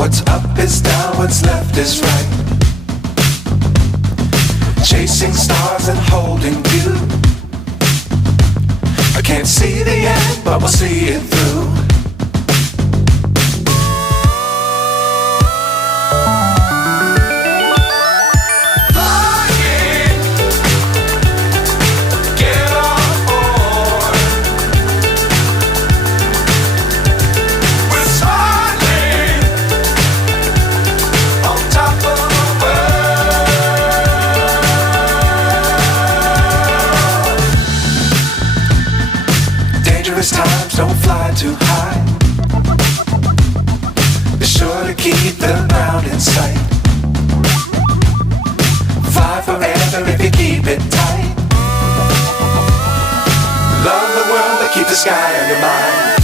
What's up is down, what's left is right. Chasing stars and holding you. I can't see the end, but we'll see it through. Dangerous times, don't fly too high. Be sure to keep the ground in sight. Fly forever if you keep it tight. Love the world, but keep the sky on your mind.